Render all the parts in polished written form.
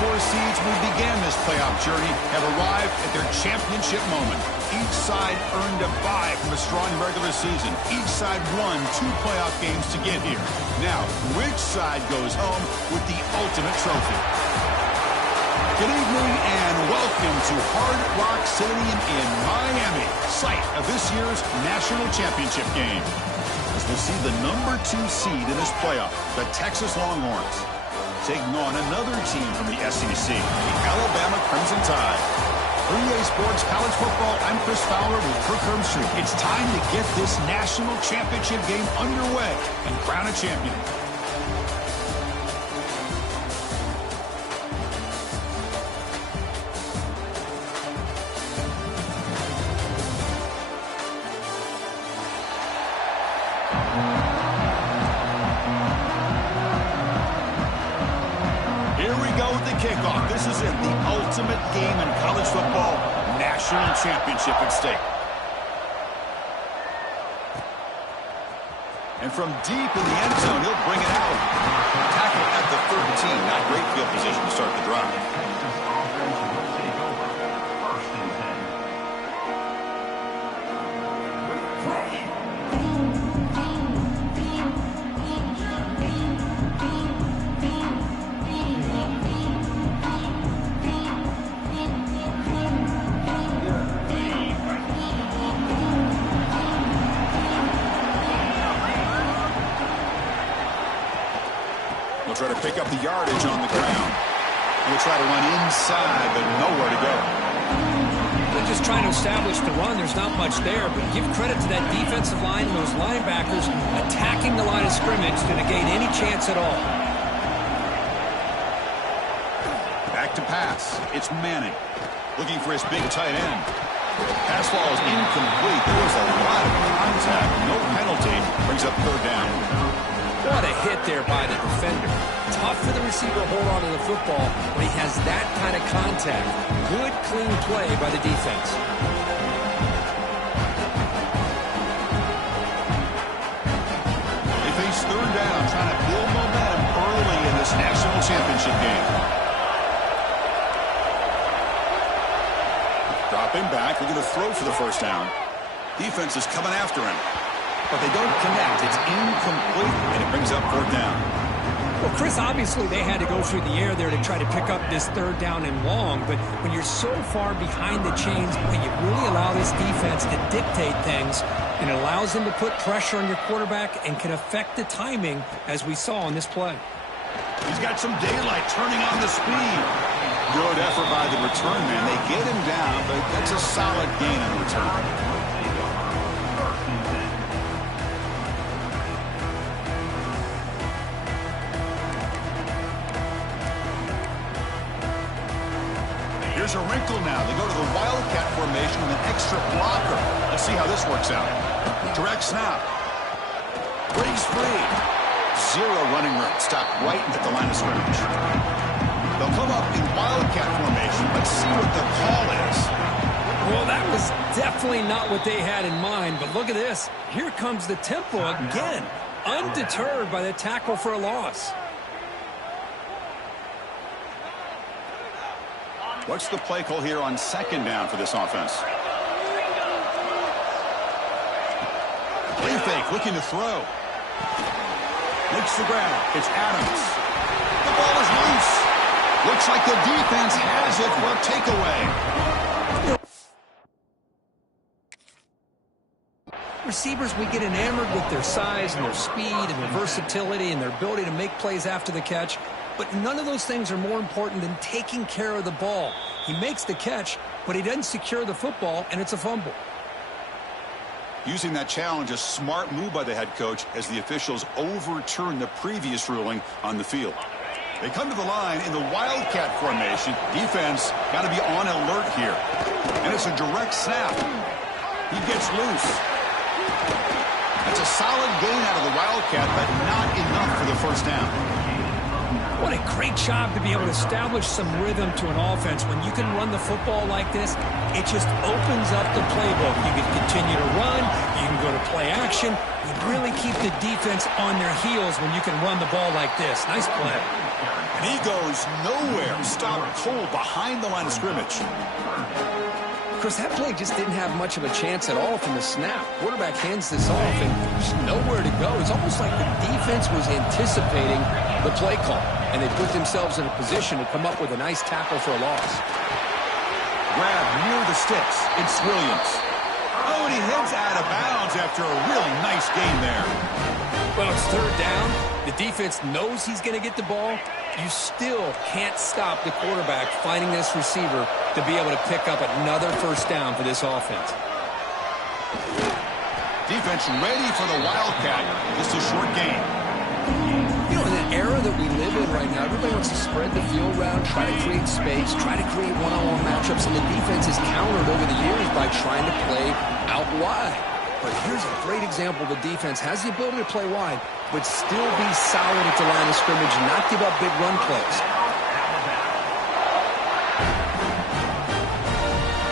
4 seeds who began this playoff journey have arrived at their championship moment. Each side earned a bye from a strong regular season. Each side won 2 playoff games to get here. Now, which side goes home with the ultimate trophy? Good evening and welcome to Hard Rock Stadium in Miami, site of this year's national championship game. As we'll see the number 2 seed in this playoff, the Texas Longhorns, taking on another team from the SEC, the Alabama Crimson Tide. For EA Sports College Football, I'm Chris Fowler with Kirk Herbstreit. It's time to get this national championship game underway and crown a champion. Here we go with the kickoff. This is it, the ultimate game in college football, national championship at stake. And from deep in the end zone, he'll bring it out. Tackle at the 13. Not great field position to start the drive. We'll try to pick up the yardage on the ground. We'll try to run inside, but nowhere to go. They're just trying to establish the run. There's not much there, but give credit to that defensive line and those linebackers attacking the line of scrimmage to negate any chance at all. Back to pass. It's Manning looking for his big tight end. Pass ball is incomplete. There was a lot of contact. No penalty. Brings up 3rd down. What a hit there by the defender. Tough for the receiver to hold on to the football when he has that kind of contact. Good, clean play by the defense. They face 3rd down, trying to build momentum early in this national championship game. Dropping back, looking to throw for the 1st down. Defense is coming after him, but they don't connect. It's incomplete, and it brings up 4th down. Well, Chris, obviously they had to go through the air there to try to pick up this 3rd down and long, but when you're so far behind the chains, when you really allow this defense to dictate things, and it allows them to put pressure on your quarterback and can affect the timing, as we saw on this play. He's got some daylight turning on the speed. Good effort by the return man. They get him down, but that's a solid gain on the return. Here's a wrinkle now. They go to the Wildcat formation with an extra blocker. Let's see how this works out. Direct snap. Breaks free. 0 running room. Stopped right at the line of scrimmage. They'll come up in Wildcat formation. Let's see what the call is. Well, that was definitely not what they had in mind, but look at this. Here comes the tempo again. Undeterred by the tackle for a loss. What's the play call here on 2nd down for this offense? Play fake, looking to throw. Makes the grab. It's Adams. The ball is loose. Looks like the defense has it for a takeaway. Receivers, we get enamored with their size and their speed and their versatility and their ability to make plays after the catch. But none of those things are more important than taking care of the ball. He makes the catch, but he doesn't secure the football, and it's a fumble. Using that challenge, a smart move by the head coach as the officials overturn the previous ruling on the field. They come to the line in the Wildcat formation. Defense got to be on alert here. And it's a direct snap. He gets loose. That's a solid gain out of the Wildcat, but not enough for the 1st down. What a great job to be able to establish some rhythm to an offense. When you can run the football like this, it just opens up the playbook. You can continue to run. You can go to play action. You really keep the defense on their heels when you can run the ball like this. Nice play. And he goes nowhere. Stopped cold behind the line of scrimmage. Chris, that play just didn't have much of a chance at all from the snap. Quarterback hands this off and there's nowhere to go. It's almost like the defense was anticipating the play call, and they put themselves in a position to come up with a nice tackle for a loss. Grab near the sticks. It's Williams. Oh, and he heads out of bounds after a really nice gain there. Well, it's third down. The defense knows he's going to get the ball. You still can't stop the quarterback finding this receiver to be able to pick up another first down for this offense. Defense ready for the Wildcat. Just a short gain. You know, in the era that we live in right now, everybody wants to spread the field around, try to create space, try to create one-on-one matchups, and the defense has countered over the years by trying to play out wide. But here's a great example. The defense has the ability to play wide, but still be solid at the line of scrimmage and not give up big run plays.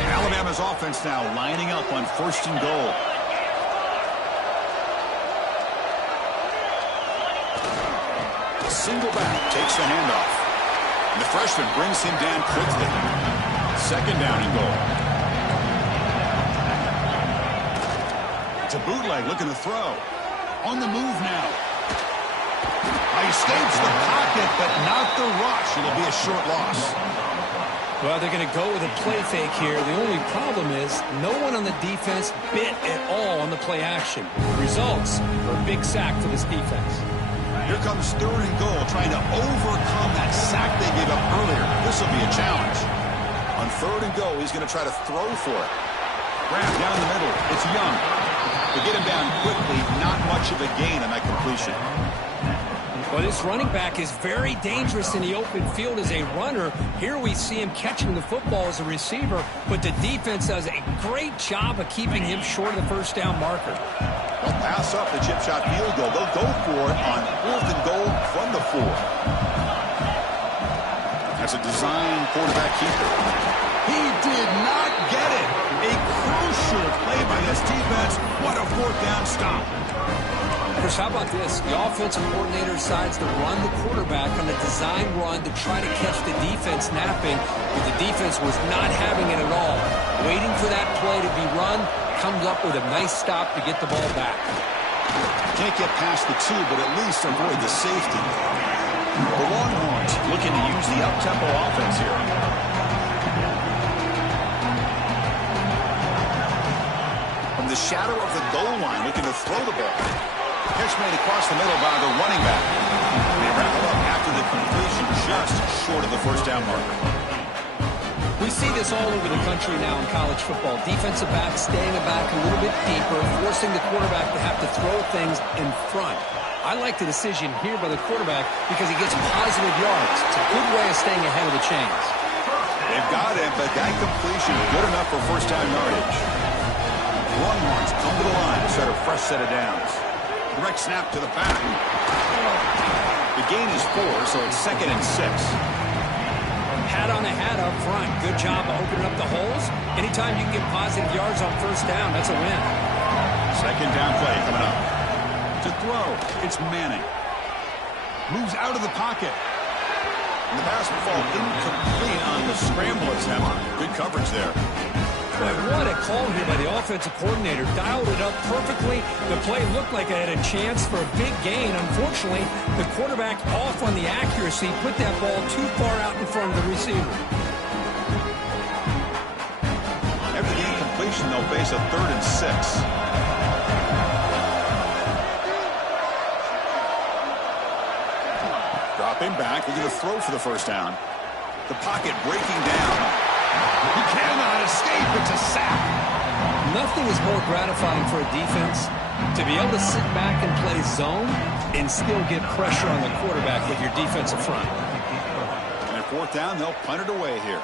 Alabama's offense now lining up on 1st and goal. Single back takes the handoff. And the freshman brings him down quickly. 2nd down and goal. It's a bootleg looking to throw. On the move now. He escapes the pocket, but not the rush. It'll be a short loss. Well, they're going to go with a play fake here. The only problem is no one on the defense bit at all on the play action. Results are a big sack for this defense. Here comes 3rd and goal, trying to overcome that sack they gave up earlier. This will be a challenge. On 3rd and goal, he's going to try to throw for it. Grab down the middle. It's Young. To get him down quickly, not much of a gain on that completion. Well, this running back is very dangerous in the open field as a runner. Here we see him catching the football as a receiver, but the defense does a great job of keeping him short of the first down marker. They'll pass up the chip shot field goal. They'll go for it on 4th and goal from the 4. That's a design quarterback keeper. He did not get it. A crucial play by this defense. What a 4th down stop. Chris, how about this? The offensive coordinator decides to run the quarterback on a design run to try to catch the defense napping, but the defense was not having it at all. Waiting for that play to be run, comes up with a nice stop to get the ball back. Can't get past the 2, but at least avoid the safety. The Longhorns looking to use the up-tempo offense here. From the shadow of the goal line, looking to throw the ball. Pitch made across the middle by the running back. They wrap it up after the completion, just short of the first down marker. We see this all over the country now in college football. Defensive backs staying back a little bit deeper, forcing the quarterback to have to throw things in front. I like the decision here by the quarterback because he gets positive yards. It's a good way of staying ahead of the chains. They've got him, but that completion is good enough for first down yardage. Longhorns come to the line to start a fresh set of downs. Direct snap to the back. The gain is 4, so it's 2nd and 6. Hat on a hat up front. Good job of opening up the holes. Anytime you can get positive yards on first down, that's a win. 2nd down play coming up. To throw, it's Manning. Moves out of the pocket. And the pass will fall incomplete on the scramble attempt. Good coverage there. But what a call here by the offensive coordinator. Dialed it up perfectly. The play looked like it had a chance for a big gain. Unfortunately, the quarterback off on the accuracy, put that ball too far out in front of the receiver. After the incompletion, they'll face a 3rd and 6. Dropping back, looking to throw for the first down. The pocket breaking down. He cannot escape. It's a sack. Nothing is more gratifying for a defense to be able to sit back and play zone and still get pressure on the quarterback with your defensive front. And at 4th down, they'll punt it away here.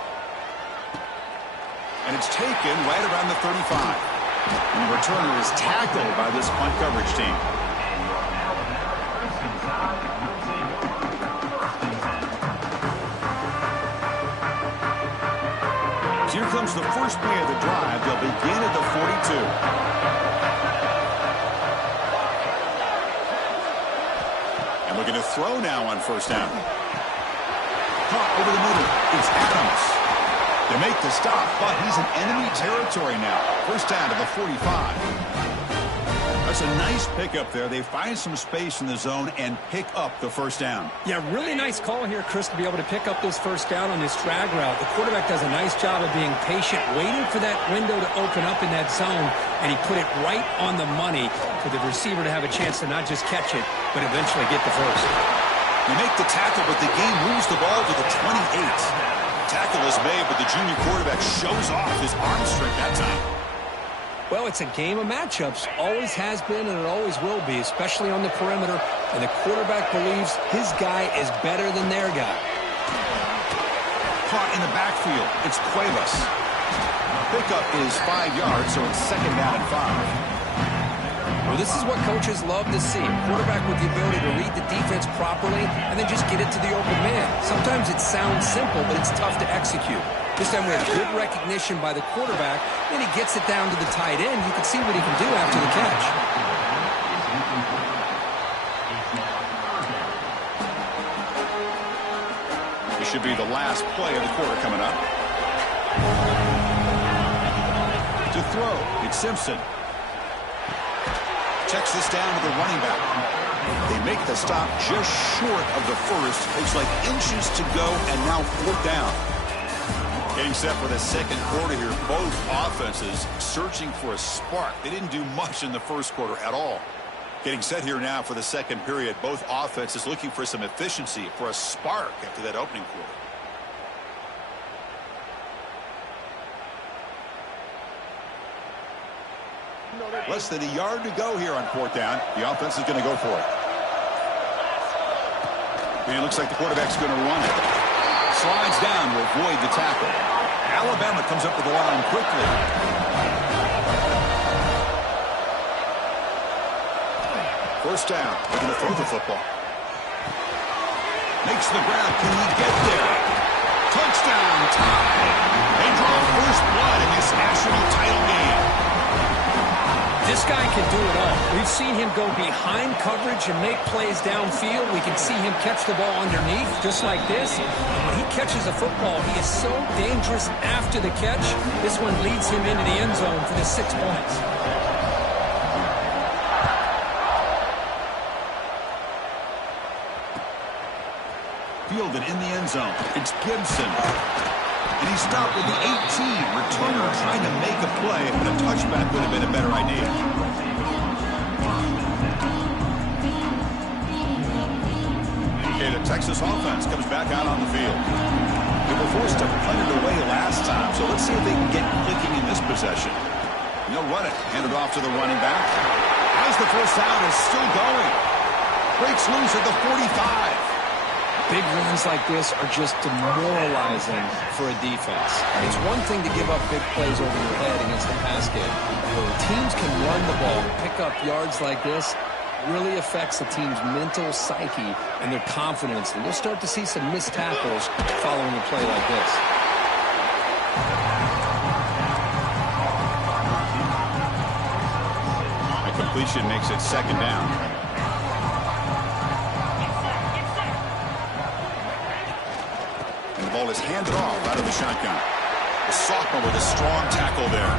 And it's taken right around the 35. And the returner is tackled by this punt coverage team. Here comes the first play of the drive. They'll begin at the 42. And looking to throw now on first down. caught over the middle. It's Adams. They make the stop, but he's in enemy territory now. First down to the 45. That's a nice pickup there. They find some space in the zone and pick up the first down. Yeah, really nice call here, Chris, to be able to pick up this first down on this drag route. The quarterback does a nice job of being patient, waiting for that window to open up in that zone, and he put it right on the money for the receiver to have a chance to not just catch it, but eventually get the first. They make the tackle, but the game moves the ball to the 28. Tackle is made, but the junior quarterback shows off his arm strength that time. Well, it's a game of matchups. Always has been, and it always will be, especially on the perimeter. And the quarterback believes his guy is better than their guy. Caught in the backfield. It's Cuevas. Pickup is 5 yards, so it's second down and 5. Well, this is what coaches love to see. A quarterback with the ability to read the defense properly and then just get it to the open man. Sometimes it sounds simple, but it's tough to execute. This time we have good recognition by the quarterback, and he gets it down to the tight end. You can see what he can do after the catch. This should be the last play of the quarter coming up. To throw, it's Simpson. Checks this down to the running back. They make the stop just short of the first. Looks like inches to go, and now fourth down. Getting set for the second quarter here. Both offenses searching for a spark. They didn't do much in the first quarter at all. Getting set here now for the second period. Both offenses looking for some efficiency, for a spark after that opening quarter. Less than a yard to go here on fourth down. The offense is going to go for it. And it looks like the quarterback's going to run it. Slides down to avoid the tackle. Alabama comes up with the line quickly. First down. Looking to throw the football. Makes the grab. Can he get there? Touchdown. Tie. They draw first blood in this national title game. This guy can do it all. We've seen him go behind coverage and make plays downfield. We can see him catch the ball underneath, just like this. And when he catches a football, he is so dangerous after the catch. This one leads him into the end zone for the 6 points. Fielded in the end zone. It's Gibson. And he stopped with the 18. Returner trying to make a play, but a touchback would have been a better idea. Okay, the Texas offense comes back out on the field. They were forced to punt it away last time, so let's see if they can get clicking in this possession. They'll run it. Hand it off to the running back. As the first down is still going. Breaks loose at the 45. Big runs like this are just demoralizing for a defense. It's one thing to give up big plays over your head against the pass game. When teams can run the ball and pick up yards like this, it really affects the team's mental psyche and their confidence. And you'll start to see some missed tackles following a play like this. A completion makes it second down. Ball is handed off out of the shotgun. The sophomore with a strong tackle there.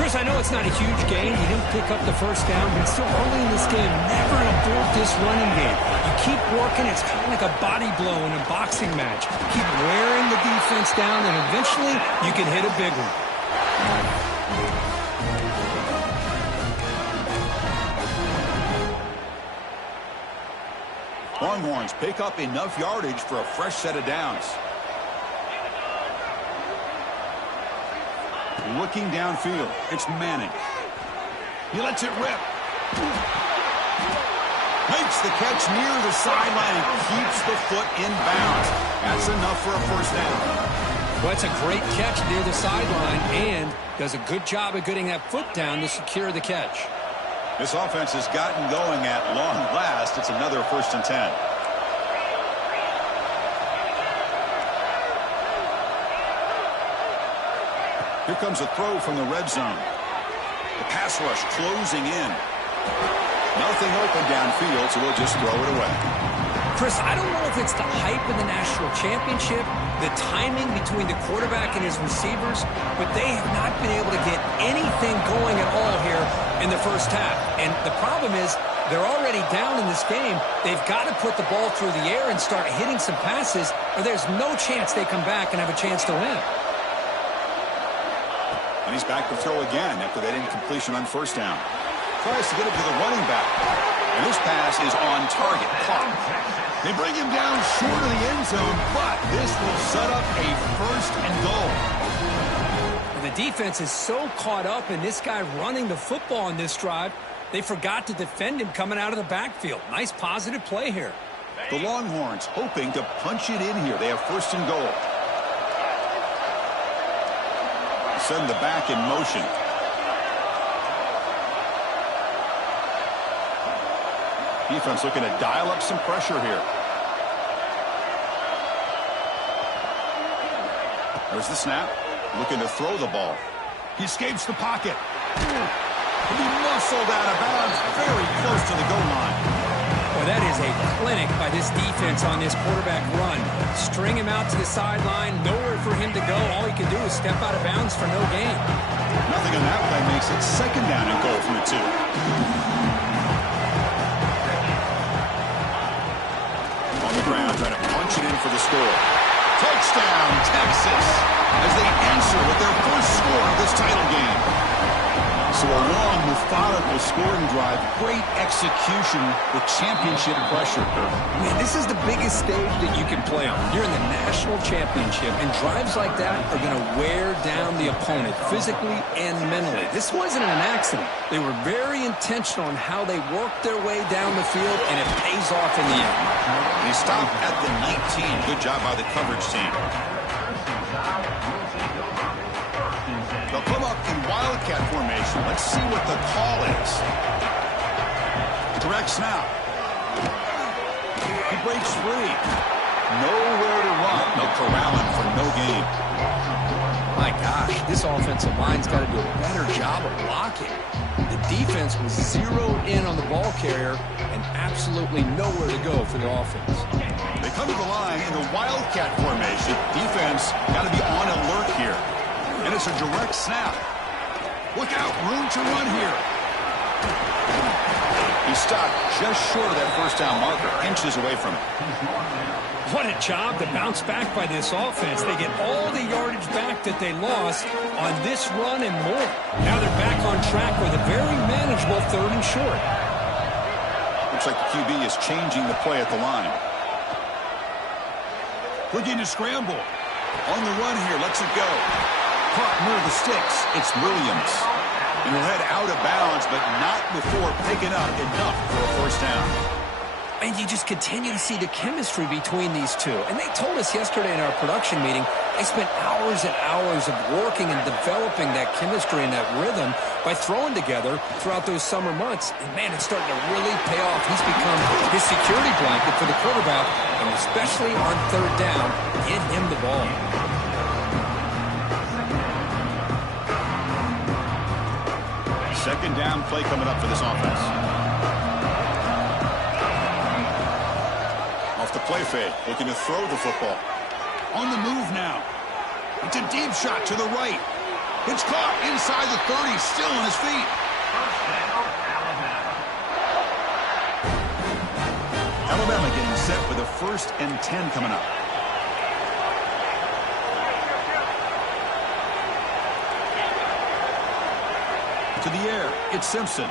Chris, I know it's not a huge gain. He didn't pick up the first down, but still early in this game, never abort this running game. You keep working, it's kind of like a body blow in a boxing match. Keep wearing the defense down, and eventually you can hit a big one. Longhorns pick up enough yardage for a fresh set of downs. Looking downfield, it's Manning. He lets it rip. Makes the catch near the sideline and keeps the foot in bounds. That's enough for a first down. Well, it's a great catch near the sideline and does a good job of getting that foot down to secure the catch. This offense has gotten going at long last. It's another 1st and 10. Here comes a throw from the red zone. The pass rush closing in. Nothing open downfield, so we'll just throw it away. Chris, I don't know if it's the hype in the national championship, the timing between the quarterback and his receivers, but they have not been able to get anything going at all here in the first half. And the problem is they're already down in this game. They've got to put the ball through the air and start hitting some passes, or there's no chance they come back and have a chance to win. And he's back to throw again after that incompletion on first down. Tries to get it to the running back. And this pass is on target. Caught. They bring him down short of the end zone, but this will set up a first and goal. The defense is so caught up in this guy running the football on this drive, they forgot to defend him coming out of the backfield. Nice positive play here. The Longhorns hoping to punch it in here. They have first and goal. Send the back in motion. Defense looking to dial up some pressure here. There's the snap. Looking to throw the ball. He escapes the pocket. He'll be muscled out of bounds very close to the goal line. Well, that is a clinic by this defense on this quarterback run. String him out to the sideline, nowhere for him to go. All he can do is step out of bounds for no gain. Nothing on that play makes it second down and goal from the 2. On the ground, trying to punch it in for the score. Touchdown, Texas, as they answer with their first score of this title game. So a long, methodical scoring drive, great execution with championship pressure. Man, this is the biggest stage that you can play on. You're in the national championship, and drives like that are going to wear down the opponent physically and mentally. This wasn't an accident. They were very intentional in how they worked their way down the field, and it pays off in the end. They stopped at the 19. Good job by the coverage team. They'll come up in wildcat formation. Let's see what the call is. Direct snap. He breaks free. Nowhere to run. They'll corral him for no gain. My gosh, this offensive line's got to do a better job of blocking. The defense was zeroed in on the ball carrier and absolutely nowhere to go for the offense. They come to the line in a wildcat formation. Defense got to be on alert here. And it's a direct snap. Look out, room to run here. He stopped just short of that first down marker, inches away from it. What a job to bounce back by this offense. They get all the yardage back that they lost on this run and more. Now they're back on track with a very manageable 3rd and short. Looks like the QB is changing the play at the line. Looking to scramble. On the run here, lets it go. Caught near the sticks. It's Williams. And he'll head out of bounds, but not before picking up enough for a first down. And you just continue to see the chemistry between these two. And they told us yesterday in our production meeting, they spent hours and hours of working and developing that chemistry and that rhythm by throwing together throughout those summer months. And, man, it's starting to really pay off. He's become his security blanket for the quarterback, and especially on 3rd down, get him the ball. Second down play coming up for this offense. Off the play fake, looking to throw the football. On the move now. It's a deep shot to the right. It's caught inside the 30, still on his feet. Alabama getting set with a 1st and 10 coming up. To the air, it's Simpson.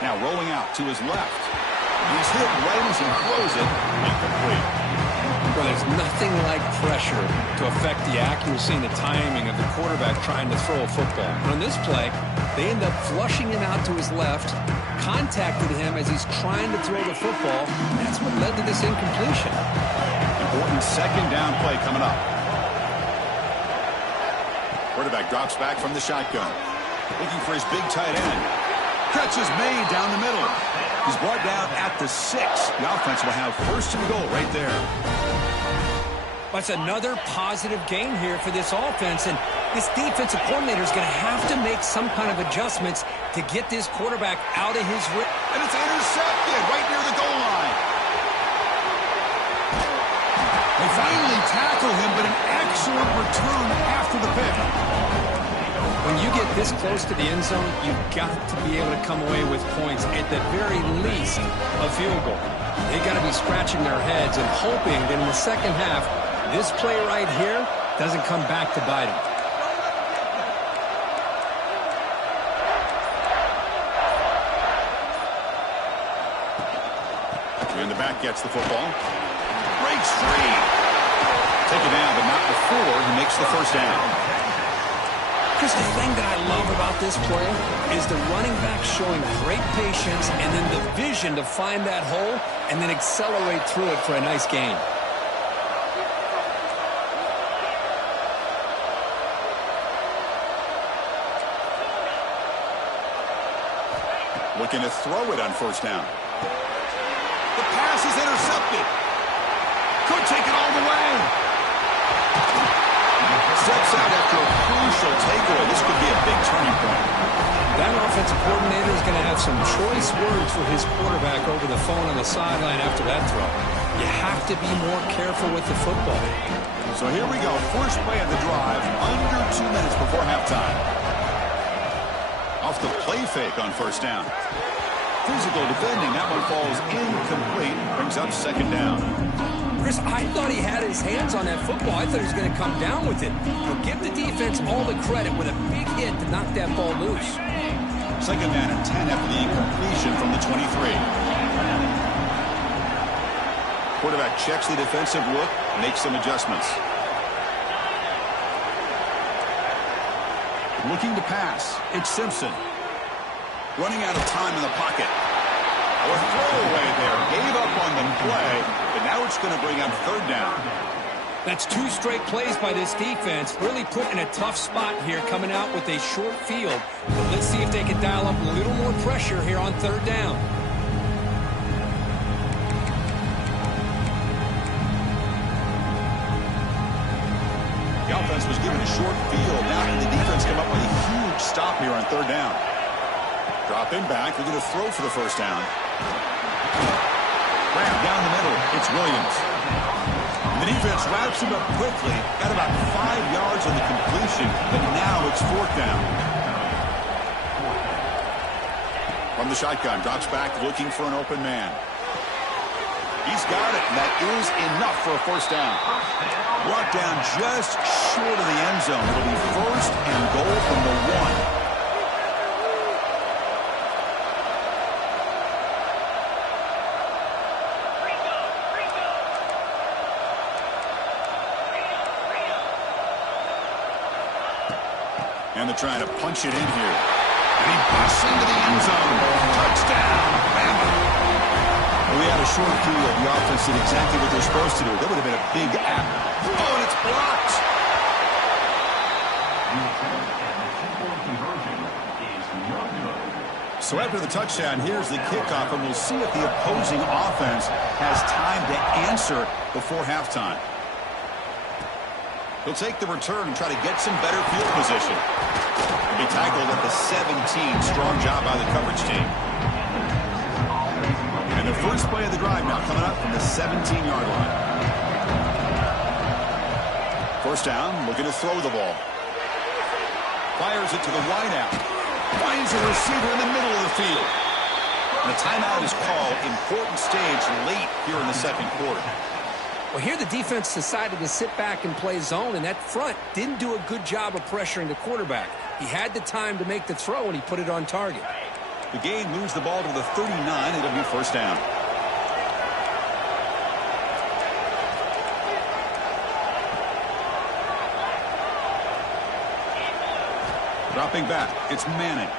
Now rolling out to his left. He's hit right as he throws it. Incomplete. Well, there's nothing like pressure to affect the accuracy and the timing of the quarterback trying to throw a football. And on this play, they end up flushing him out to his left, contacted him as he's trying to throw the football. That's what led to this incompletion. Important second down play coming up. Quarterback drops back from the shotgun. Looking for his big tight end. Catch is made down the middle. He's brought down at the 6. The offense will have first and goal right there. That's another positive game here for this offense, and this defensive coordinator is going to have to make some kind of adjustments to get this quarterback out of his rhythm. And it's intercepted right near the goal line. tackle him, but an excellent return after the pick. When you get this close to the end zone, you've got to be able to come away with points, at the very least a field goal. They got to be scratching their heads and hoping that in the second half, this play right here doesn't come back to bite them. And the back gets the football. Breaks free. Taken down, but not before he makes the first down. Chris, the thing that I love about this play is the running back showing great patience and then the vision to find that hole and then accelerate through it for a nice gain. Looking to throw it on first down. The pass is intercepted. Could take it all the way. Steps out after a crucial takeaway. This could be a big turning point. That offensive coordinator is going to have some choice words for his quarterback over the phone on the sideline after that throw. You have to be more careful with the football. So here we go. First play of the drive, under 2 minutes before halftime. Off the play fake on first down. Physical defending. That one falls incomplete. Brings up second down. Chris, I thought he had his hands on that football. I thought he was going to come down with it. But give the defense all the credit with a big hit to knock that ball loose. Second down and 10 after the incompletion from the 23. Quarterback checks the defensive look, makes some adjustments. Looking to pass. It's Simpson. Running out of time in the pocket. A throwaway there. Gave up on the play, but now it's going to bring up third down. That's 2 straight plays by this defense. Really put in a tough spot here, coming out with a short field. But let's see if they can dial up a little more pressure here on third down. The offense was given a short field. Now can the defense come up with a huge stop here on third down? Dropping back. They're going to throw for the first down. Ram down the middle. It's Williams. The defense wraps him up quickly. Got about 5 yards on the completion, but now it's fourth down. From the shotgun, drops back looking for an open man. He's got it, and that is enough for a first down. Brought down just short of the end zone. It'll be first and goal from the 1. And they're trying to punch it in here. And he busts into the end zone. Touchdown, Bama. We had a short field. The offense did exactly what they're supposed to do. That would have been a big app. Oh, and it's blocked. So after the touchdown, here's the kickoff, and we'll see if the opposing offense has time to answer before halftime. He'll take the return and try to get some better field position. He'll be tackled at the 17. Strong job by the coverage team. And the first play of the drive now coming up from the 17-yard line. First down, looking to throw the ball. Fires it to the wideout. Finds a receiver in the middle of the field. And a timeout is called. Important stage late here in the second quarter. Well, here the defense decided to sit back and play zone, and that front didn't do a good job of pressuring the quarterback. He had the time to make the throw, and he put it on target. The game moves the ball to the 39. It'll be first down. Dropping back, it's Manning.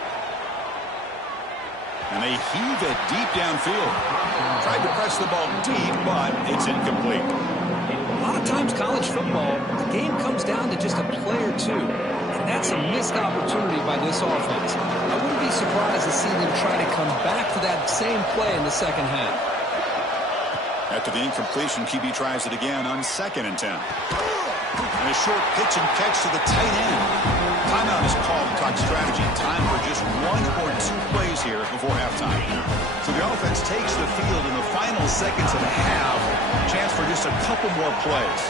And they heave it deep downfield. Tried to press the ball deep, but it's incomplete. A lot of times college football, the game comes down to just a play or two. And that's a missed opportunity by this offense. I wouldn't be surprised to see them try to come back to that same play in the second half. After the incompletion, QB tries it again on 2nd and 10. And a short pitch and catch to the tight end. Timeout is called to talk strategy. Time for just 1 or 2 plays here before halftime. So the offense takes the field in the final seconds of the half. Chance for just a couple more plays.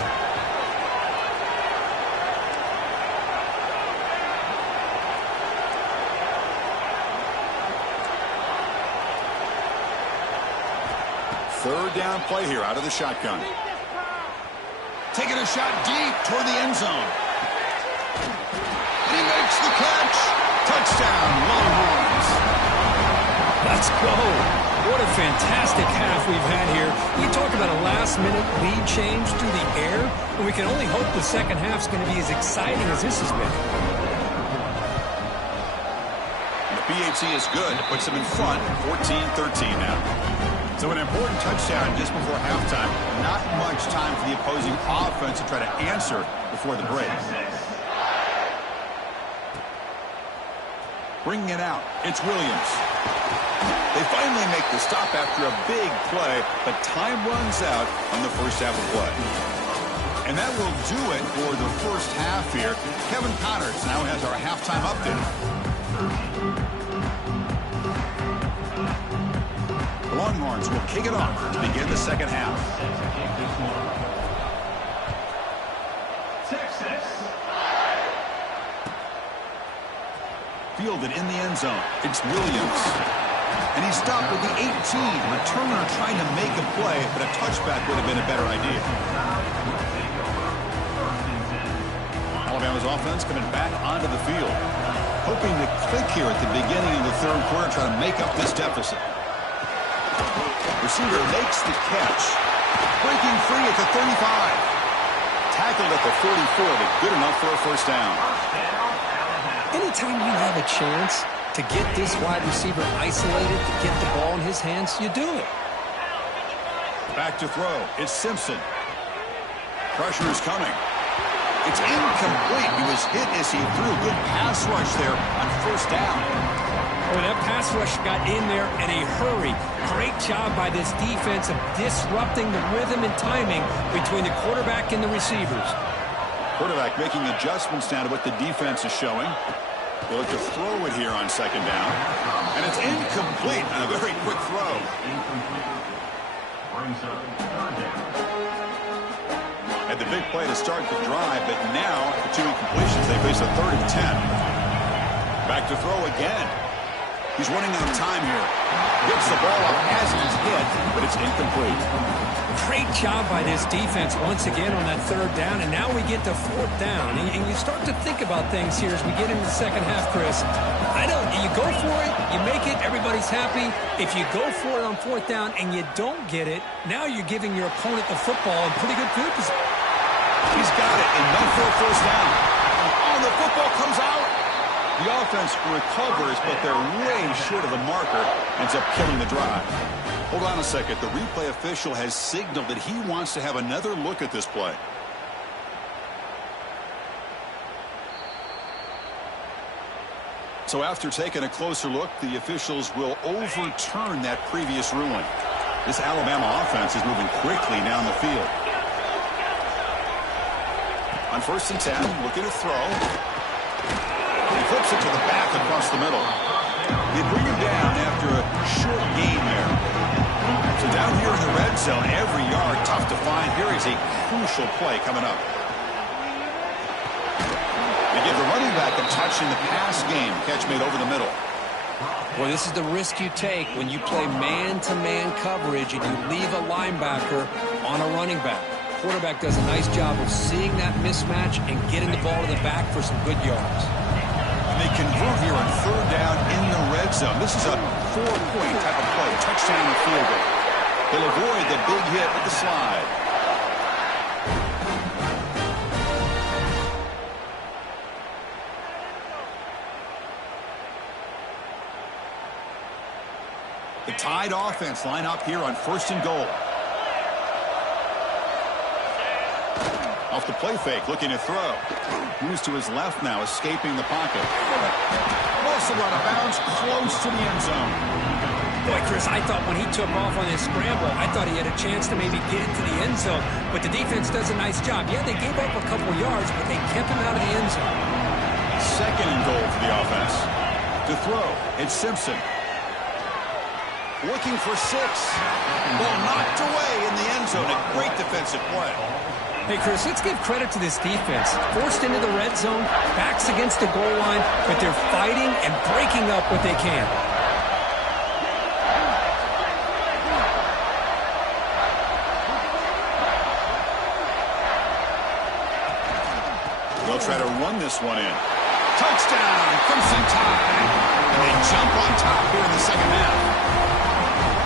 Third down play here out of the shotgun. Taking a shot deep toward the end zone. And he makes the catch. Touchdown, Longhorns. Let's go. What a fantastic half we've had here. You talk about a last-minute lead change through the air, and we can only hope the second half's going to be as exciting as this has been. The PAT is good. It puts them in front, 14-13 now. So an important touchdown just before halftime. Not much time for the opposing offense to try to answer before the break. Bringing it out, it's Williams. They finally make the stop after a big play, but time runs out on the first half of play. And that will do it for the first half here. Kevin Connors now has our halftime update. The Longhorns will kick it off to begin the second half. Fielded in the end zone. It's Williams. And he stopped with the 18. Returner trying to make a play, but a touchback would have been a better idea. Alabama's offense coming back onto the field. Hoping to click here at the beginning of the third quarter, trying to make up this deficit. Receiver makes the catch. Breaking free at the 35. Tackled at the 44, but good enough for a first down. Anytime you have a chance to get this wide receiver isolated, to get the ball in his hands, you do it. Back to throw. It's Simpson. Pressure is coming. It's incomplete. He was hit as he threw. Good pass rush there on first down. Oh, that pass rush got in there in a hurry. Great job by this defense of disrupting the rhythm and timing between the quarterback and the receivers. Quarterback making adjustments now to what the defense is showing. They look to throw it here on second down. And it's incomplete on a very quick throw. Had the big play to start the drive, but now the two incompletions, they face a 3rd and 10. Back to throw again. He's running out of time here. Gets the ball up as he's hit, but it's incomplete. Great job by this defense once again on that 3rd down, and now we get to 4th down. And you start to think about things here as we get into the second half, Chris. You go for it, you make it, everybody's happy. If you go for it on 4th down and you don't get it, now you're giving your opponent the football in pretty good field position. He's got it, enough for a first down. Oh, the football comes out. The offense recovers, but they're way short of the marker. Ends up killing the drive. Hold on a second. The replay official has signaled that he wants to have another look at this play. So after taking a closer look, the officials will overturn that previous ruling. This Alabama offense is moving quickly down the field. On 1st and 10, looking to throw. He flips it to the back across the middle. They bring him down after a short gain there. So down here in the red zone, every yard tough to find. Here is a crucial play coming up. They give the running back a touch in the pass game. Catch made over the middle. Well, this is the risk you take when you play man-to-man coverage and you leave a linebacker on a running back. Quarterback does a nice job of seeing that mismatch and getting the ball to the back for some good yards. And they convert here on 3rd down in the red zone. This is a 4-point type of play. Touchdown or field goal. They'll avoid the big hit with the slide. The Tide offense line up here on 1st and goal. Off the play fake, looking to throw. Moves to his left now, escaping the pocket. Also out of bounds, close to the end zone. Boy, Chris, I thought when he took off on his scramble, I thought he had a chance to maybe get into the end zone. But the defense does a nice job. Yeah, they gave up a couple yards, but they kept him out of the end zone. 2nd and goal for the offense. To throw, it's Simpson. Looking for 6. Ball knocked away in the end zone. A great defensive play. Hey, Chris, let's give credit to this defense. Forced into the red zone, backs against the goal line, but they're fighting and breaking up what they can. They'll try to run this one in. Touchdown, Crimson Tide. And they jump on top here in the second half.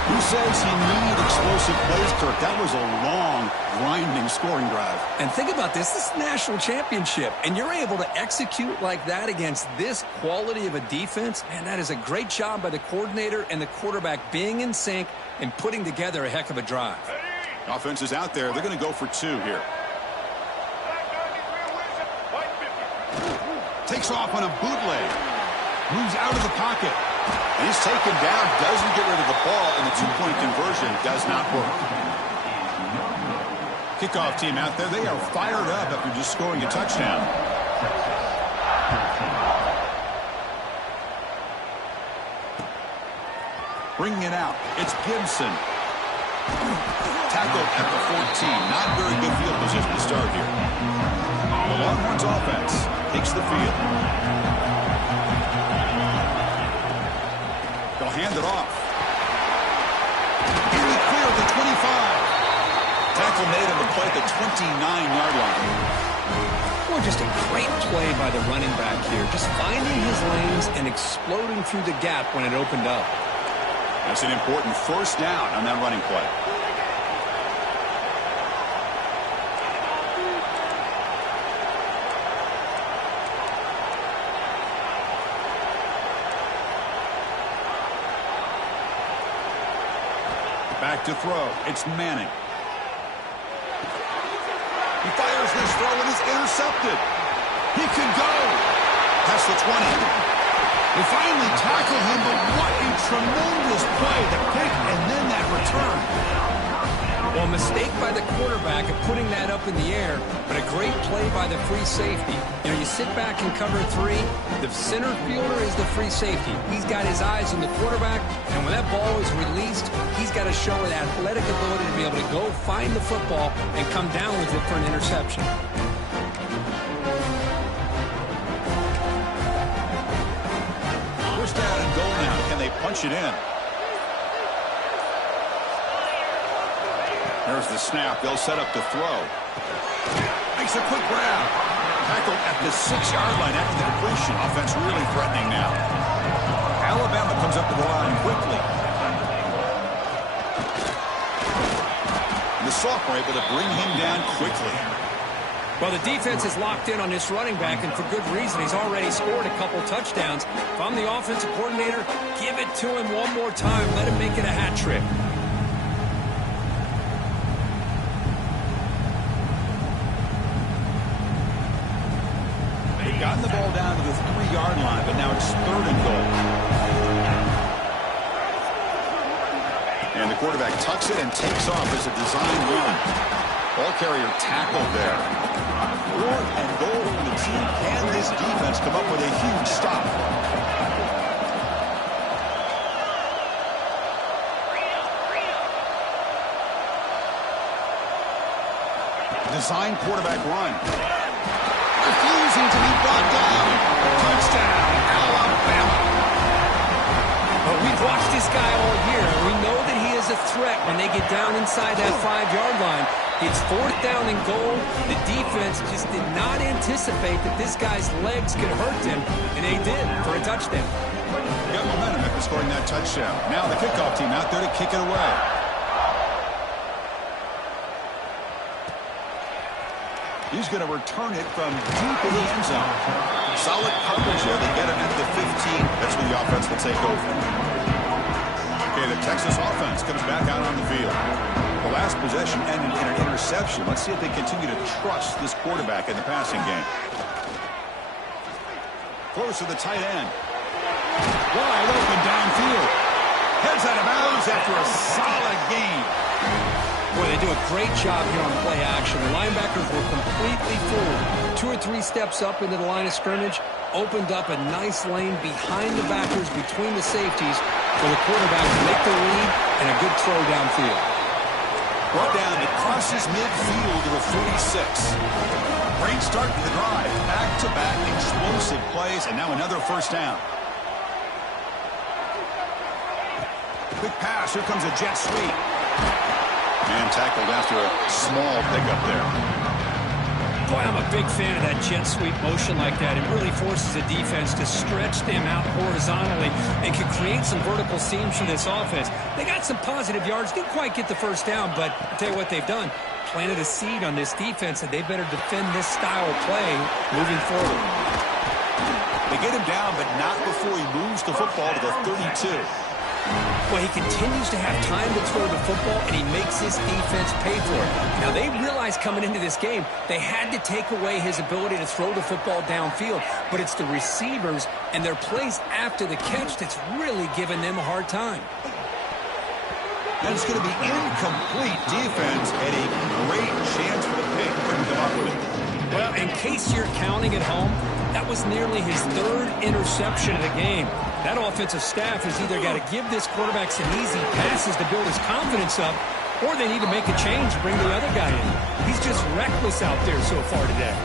Who says you need explosive plays, Kirk? That was a long, grinding scoring drive. And think about this. This is a national championship, and you're able to execute like that against this quality of a defense. Man, that is a great job by the coordinator and the quarterback being in sync and putting together a heck of a drive. Offense is out there. They're going to go for two here. Takes off on a bootleg. Moves out of the pocket. And he's taken down, doesn't get rid of the ball, and the two-point conversion does not work. Kickoff team out there. They are fired up after just scoring a touchdown. Bringing it out. It's Gibson. Tackled at the 14. Not very good field position to start here. The Longhorns offense takes the field. They'll hand it off. In the clear at the 25. Tackle made on the play at the 29-yard line. Well, just a great play by the running back here. Just finding his lanes and exploding through the gap when it opened up. That's an important first down on that running play. Back to throw. It's Manning. He fires this throw and is intercepted. He can go. Past the 20. They finally tackle him, but what a tremendous play. The pick and then that return. Well, mistake by the quarterback of putting that up in the air, but a great play by the free safety. You know, you sit back and cover three. The center fielder is the free safety. He's got his eyes on the quarterback, and when that ball is released, he's got to show an athletic ability to be able to go find the football and come down with it for an interception. First down and goal now. Can they punch it in? There's the snap. They'll set up the throw. Makes a quick grab. Tackled at the 6-yard line after the completion. Offense really threatening now. Alabama comes up to the line quickly. And the sophomore able to bring him down quickly. Well, the defense is locked in on this running back, and for good reason. He's already scored a couple touchdowns. If I'm the offensive coordinator, give it to him one more time. Let him make it a hat trick. They've gotten the ball down to the 3-yard line, but now it's 3rd and goal. And the quarterback tucks it and takes off as a design run. Ball carrier tackled there. 4th and goal for the team. Can this defense come up with a huge stop? Design quarterback run. Refusing to be brought down. Touchdown, Alabama. But we've watched this guy all year. We know that he is a threat when they get down inside that 5-yard line. It's 4th down and goal. The defense just did not anticipate that this guy's legs could hurt him, and they did for a touchdown. Got momentum after scoring that touchdown. Now the kickoff team out there to kick it away. He's going to return it from deep in the end zone. Solid coverage there. They get him at the 15. That's when the offense will take over. Okay, the Texas offense comes back out on the field. The last possession ended in an interception. Let's see if they continue to trust this quarterback in the passing game. Close to the tight end. Wide open downfield. Heads out of bounds after a solid game. Boy, they do a great job here on play action. The linebackers were completely fooled. 2 or 3 steps up into the line of scrimmage, opened up a nice lane behind the backers between the safeties for the quarterback to make the read and a good throw downfield. Brought down, it crosses midfield to the 46. Great start to the drive. Back-to-back explosive plays, and now another first down. Quick pass. Here comes a jet sweep. And tackled after a small pickup there. Boy, I'm a a big fan of that jet sweep motion like that. It really forces the defense to stretch them out horizontally and can create some vertical seams for this offense. They got some positive yards. Didn't quite get the first down, but I'll tell you what they've done. Planted a seed on this defense, and they better defend this style of play moving forward. They get him down, but not before he moves the football to the 32. Well, he continues to have time to throw the football, and he makes his defense pay for it. Now, they realized coming into this game they had to take away his ability to throw the football downfield, but it's the receivers and their plays after the catch that's really giving them a hard time. And it's going to be incomplete. Defense had a great chance for the pick. Couldn't come up with it. Well, in case you're counting at home, that was nearly his third interception of the game. That offensive staff has either got to give this quarterback some easy passes to build his confidence up, or they need to make a change and bring the other guy in. He's just reckless out there so far today.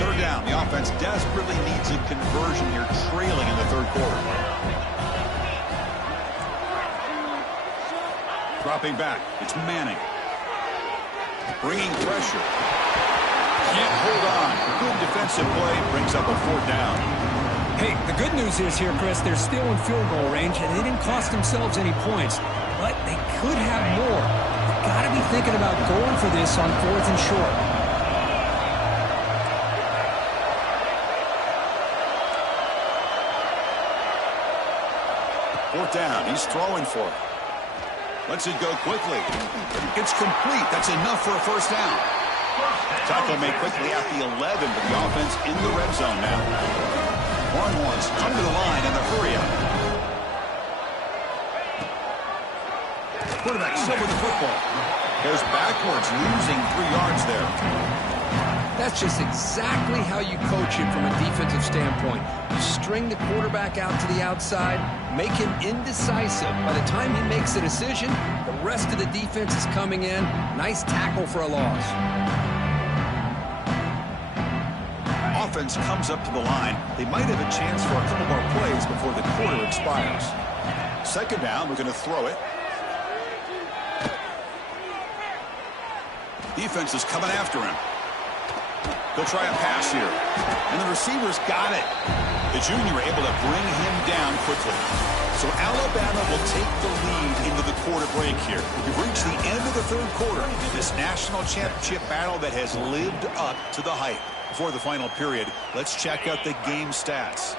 Third down. The offense desperately needs a conversion here, trailing in the third quarter. Dropping back. It's Manning. Bringing pressure. Can't hold on. Good defensive play. Brings up a fourth down. Hey, the good news is here, Chris, they're still in field goal range, and they didn't cost themselves any points. But they could have more. You've got to be thinking about going for this on 4th and short. Fourth down. He's throwing for it. Lets it go quickly. It's complete. That's enough for a first down. Tackle made quickly at the 11, but the offense in the red zone now. Longhorns come to the line in the hurry up. Quarterback still with the football. Goes backwards, losing 3 yards there. That's just exactly how you coach it from a defensive standpoint. You string the quarterback out to the outside, make him indecisive. By the time he makes a decision, the rest of the defense is coming in. Nice tackle for a loss. Offense comes up to the line. They might have a chance for a couple more plays before the quarter expires. Second down, we're going to throw it. Defense is coming after him. They'll try a pass here. And the receivers got it. The junior able to bring him down quickly. So Alabama will take the lead into the quarter break here. We've reached the end of the third quarter in this national championship battle that has lived up to the hype. Before the final period, let's check out the game stats.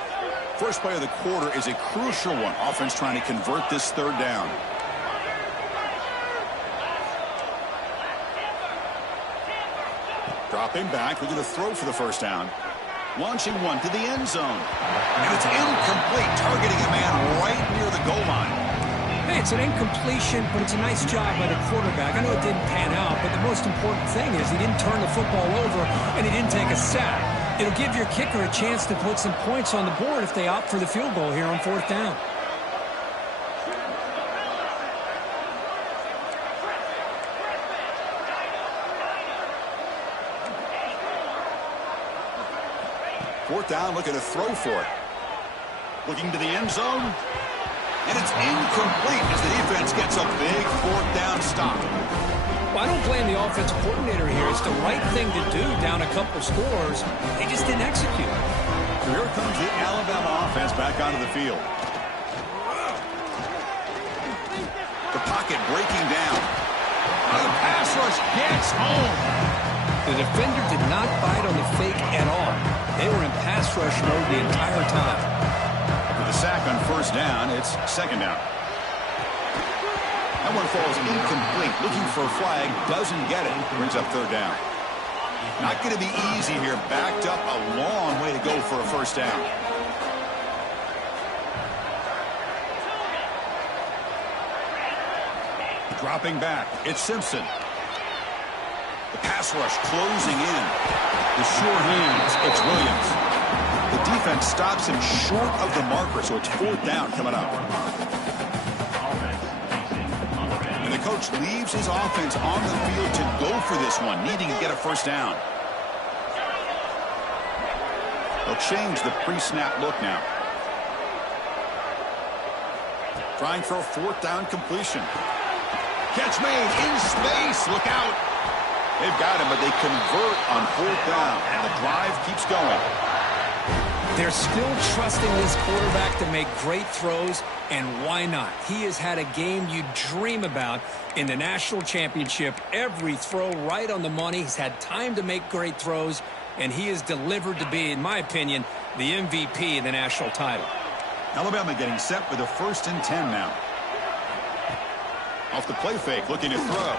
First play of the quarter is a crucial one. Offense trying to convert this third down. Dropping back, we're going to throw for the first down. Launching one to the end zone. And it's incomplete, targeting a man right near the goal line. Hey, it's an incompletion, but it's a nice job by the quarterback. I know it didn't pan out, but the most important thing is he didn't turn the football over and he didn't take a sack. It'll give your kicker a chance to put some points on the board if they opt for the field goal here on 4th down. Fourth down, looking to throw for it. Looking to the end zone. And it's incomplete as the defense gets a big fourth down stop. Well, I don't blame the offensive coordinator here. It's the right thing to do down a couple scores. They just didn't execute. So here comes the Alabama offense back onto the field. The pocket breaking down. The pass rush gets home. The defender did not bite on the fake at all. They were in pass rush mode the entire time. With a sack on first down, it's second down. That one falls incomplete. Looking for a flag, doesn't get it. Brings up third down. Not going to be easy here. Backed up a long way to go for a first down. Dropping back, it's Simpson. The pass rush closing in. The sure hands, it's Williams. The defense stops him short of the marker, so it's fourth down coming up. And the coach leaves his offense on the field to go for this one, needing to get a first down. They'll change the pre-snap look now. Trying for a fourth down completion. Catch made in space. Look out. They've got him, but they convert on fourth down, and the drive keeps going. They're still trusting this quarterback to make great throws, and why not? He has had a game you dream about in the national championship. Every throw right on the money. He's had time to make great throws, and he is delivered to be, in my opinion, the MVP of the national title. Alabama getting set with a 1st and 10 now. Off the play fake, looking to throw.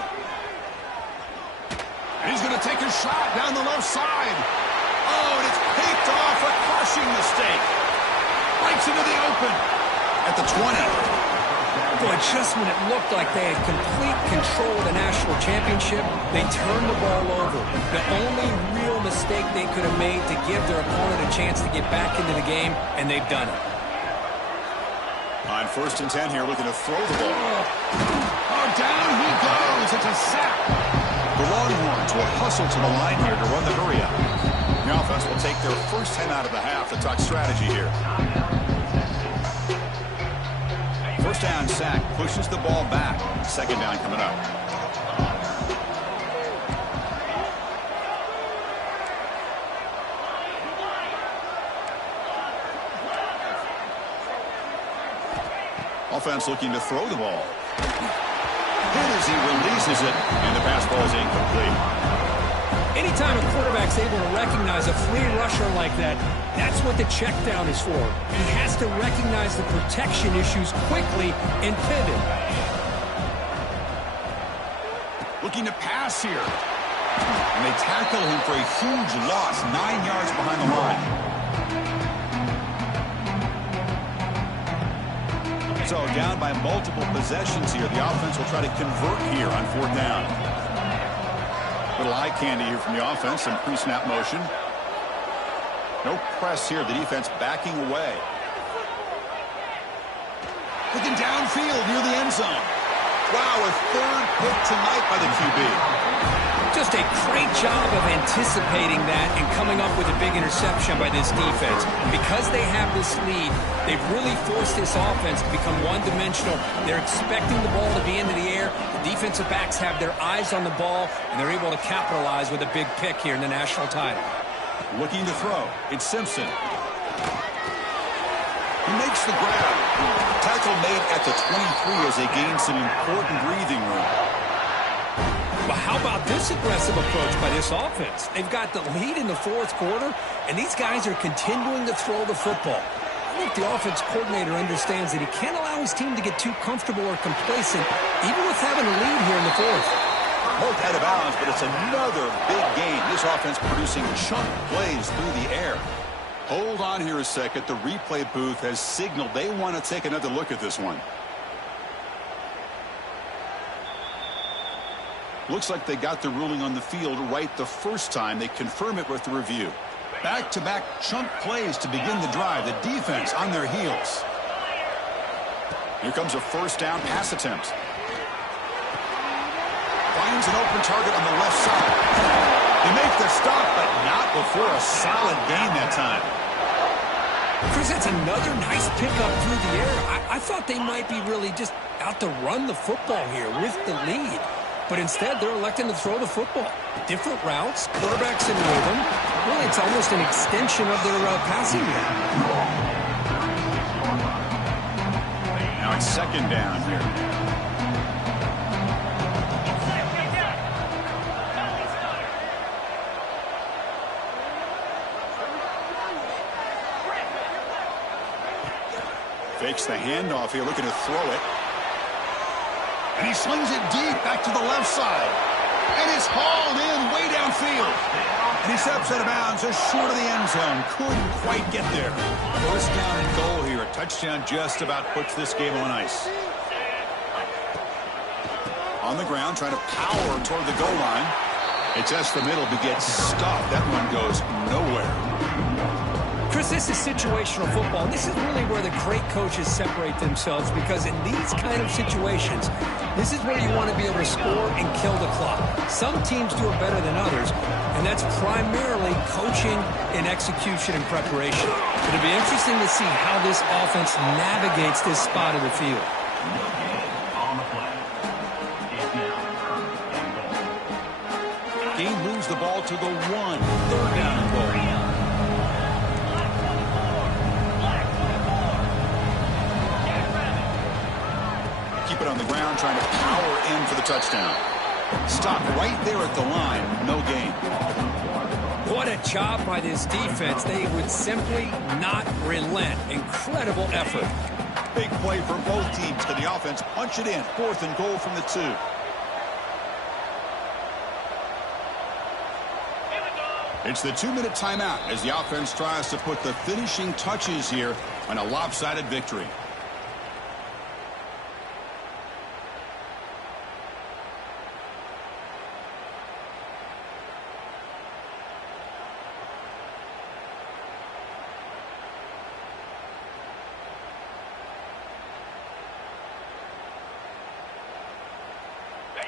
And he's going to take a shot down the left side. Oh, and it's picked off, a crushing mistake. Breaks into the open at the 20. Boy, just when it looked like they had complete control of the national championship, they turned the ball over. The only real mistake they could have made to give their opponent a chance to get back into the game, and they've done it. On 1st and 10 here, looking to throw the ball. Oh, down he goes. It's a sack. The Longhorns will hustle to the line here to run the hurry up. The offense will take their first 10 out of the half to talk strategy here. First down sack, pushes the ball back. 2nd down coming up. Offense looking to throw the ball. And as he releases it, and the pass ball is incomplete. Anytime a quarterback's able to recognize a free rusher like that, that's what the check down is for. He has to recognize the protection issues quickly and pivot. Looking to pass here. And they tackle him for a huge loss, 9 yards behind the line. So down by multiple possessions here. The offense will try to convert here on 4th down. Little eye candy here from the offense. Some pre-snap motion. No press here. The defense backing away. Looking downfield near the end zone. Wow, a 3rd pick tonight by the QB. Just a great job of anticipating that and coming up with a big interception by this defense. Because they have this lead, they've really forced this offense to become one-dimensional. They're expecting the ball to be into the air. The defensive backs have their eyes on the ball, and they're able to capitalize with a big pick here in the national title. Looking to throw. It's Simpson. He makes the grab. Tackle made at the 23 as they gain some important breathing room. But how about this aggressive approach by this offense? They've got the lead in the 4th quarter, and these guys are continuing to throw the football. I think the offense coordinator understands that he can't allow his team to get too comfortable or complacent, even with having a lead here in the 4th. Both out of bounds, but it's another big game. This offense producing chunk plays through the air. Hold on here a second. The replay booth has signaled they want to take another look at this one. Looks like they got the ruling on the field right the first time. They confirm it with the review. Back-to-back chunk plays to begin the drive. The defense on their heels. Here comes a 1st down pass attempt. Finds an open target on the left side. They make the stop, but not before a solid gain that time. Chris, that's another nice pickup through the air. I thought they might be really just out to run the football here with the lead. But instead, they're electing to throw the football. Different routes, quarterbacks in rhythm. Really, it's almost an extension of their passing game. Now it's 2nd down here. Fakes the handoff here, looking to throw it. And he slings it deep back to the left side. And it's hauled in way downfield. And he steps out of bounds just short of the end zone. Couldn't quite get there. 1st down and goal here. A touchdown just about puts this game on ice. On the ground, trying to power toward the goal line. It's just the middle, but gets stopped. That one goes nowhere. Chris, this is situational football. This is really where the great coaches separate themselves, because in these kind of situations, this is where you want to be able to score and kill the clock. Some teams do it better than others, and that's primarily coaching and execution and preparation. It'll be interesting to see how this offense navigates this spot of the field. Game moves the ball to the 1. 3rd down and goal. Keep it on the ground, trying to power in for the touchdown. Stop right there at the line. No gain. What a job by this defense. They would simply not relent. Incredible effort. Big play for both teams. Can the offense punch it in? 4th and goal from the 2. It's the 2-minute timeout as the offense tries to put the finishing touches here on a lopsided victory.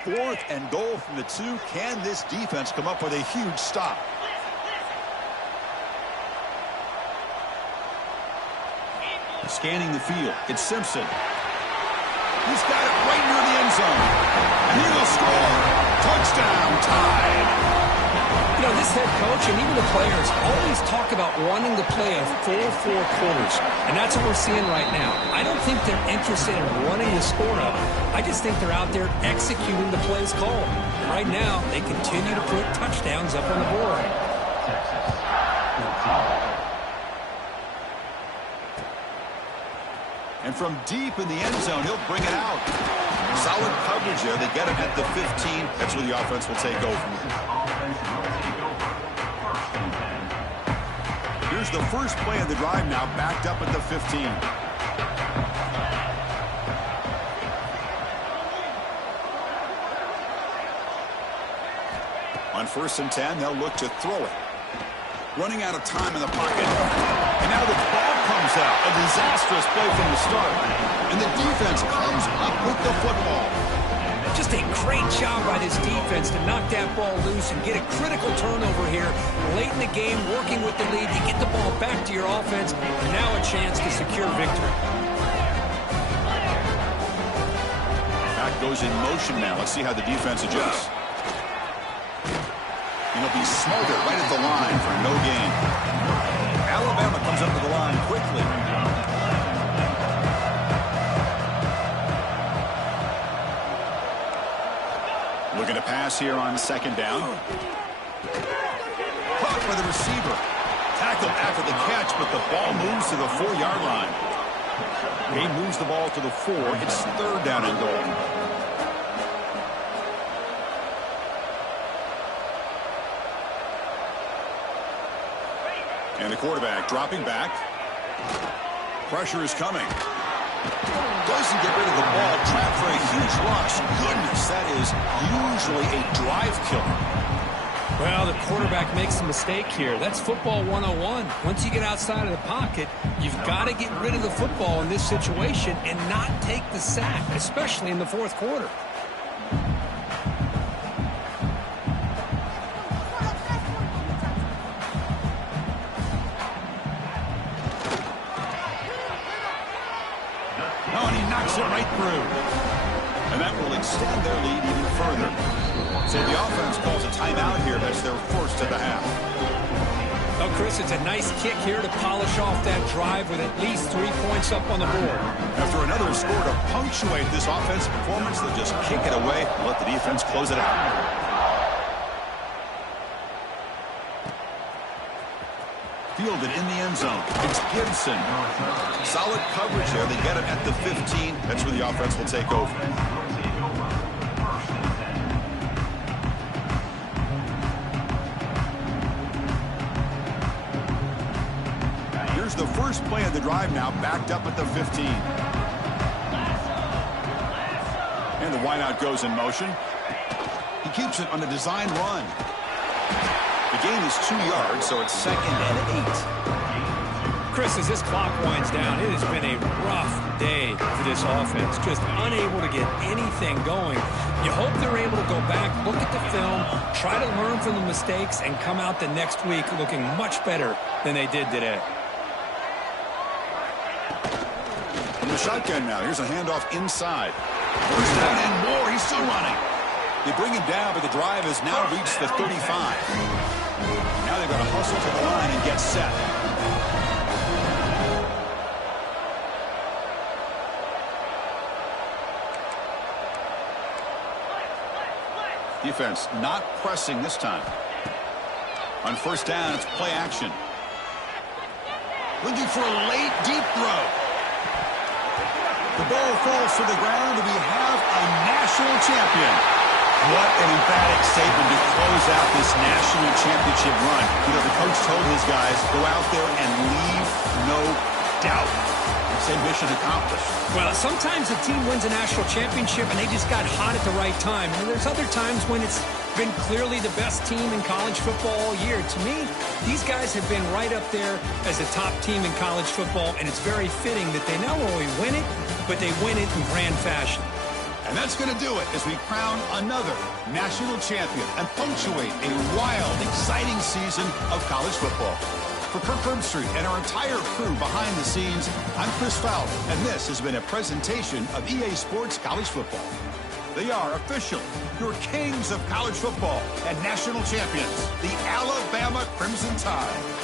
Fourth and goal from the 2. Can this defense come up with a huge stop? Scanning the field. It's Simpson. He's got it right near the end zone. And he will score. Touchdown, tied. You know, this head coach and even the players always talk about wanting to play a full 4 quarters. And that's what we're seeing right now. I don't think they're interested in running the score up. I just think they're out there executing the plays called. Right now, they continue to put touchdowns up on the board. And from deep in the end zone, he'll bring it out. Solid coverage there. They get it at the 15. That's where the offense will take over. Here's the first play of the drive now, backed up at the 15. On 1st and 10, they'll look to throw it. Running out of time in the pocket. And now the ball comes out. A disastrous play from the start. And the defense comes up with the football. Just a great job by this defense to knock that ball loose and get a critical turnover here late in the game, working with the lead to get the ball back to your offense, and now a chance to secure victory. Back goes in motion now. Let's see how the defense adjusts. And he'll be smothered right at the line for no gain. Alabama comes up to the line quickly. Looking to pass here on 2nd down. Caught by the receiver. Tackled after the catch, but the ball moves to the 4-yard line. He moves the ball to the 4. It's 3rd down and goal. And the quarterback dropping back. Pressure is coming. Doesn't get rid of the ball. Trapped for a huge loss. Goodness, that is usually a drive killer. Well, the quarterback makes a mistake here. That's football 101. Once you get outside of the pocket, you've got to get rid of the football in this situation and not take the sack, especially in the 4th quarter. Right through. And that will extend their lead even further. So the offense calls a timeout here. That's their first of the half. Oh, Chris, it's a nice kick here to polish off that drive with at least 3 points up on the board. After another score to punctuate this offensive performance, they'll just kick it away and let the defense close it out. Fielded in the end zone. It's Gibson. Solid coverage there. They get it at the 15. That's where the offense will take over. Here's the first play of the drive now, backed up at the 15. And the wideout goes in motion. He keeps it on a design run. The gain is 2 yards, so it's 2nd and 8. Chris, as this clock winds down, it has been a rough day for this offense. Just unable to get anything going. You hope they're able to go back, look at the film, try to learn from the mistakes, and come out the next week looking much better than they did today. From the shotgun now, here's a handoff inside. First down and more. He's still running. They bring him down, but the drive has now reached the 35. Now they've got to hustle to the line and get set. Defense not pressing this time. On first down, it's play action. Looking for a late, deep throw. The ball falls to the ground, and we have a national champion. What an emphatic statement to close out this national championship run. You know, the coach told his guys, go out there and leave no doubt. Say mission accomplished. Well, sometimes a team wins a national championship and they just got hot at the right time. And there's other times when it's been clearly the best team in college football all year. To me, these guys have been right up there as a top team in college football, and it's very fitting that they not only win it, but they win it in grand fashion. And that's going to do it as we crown another national champion and punctuate a wild, exciting season of college football. For Kirk Herbstreit and our entire crew behind the scenes, I'm Chris Fowler, and this has been a presentation of EA Sports College Football. They are officially your kings of college football and national champions, the Alabama Crimson Tide.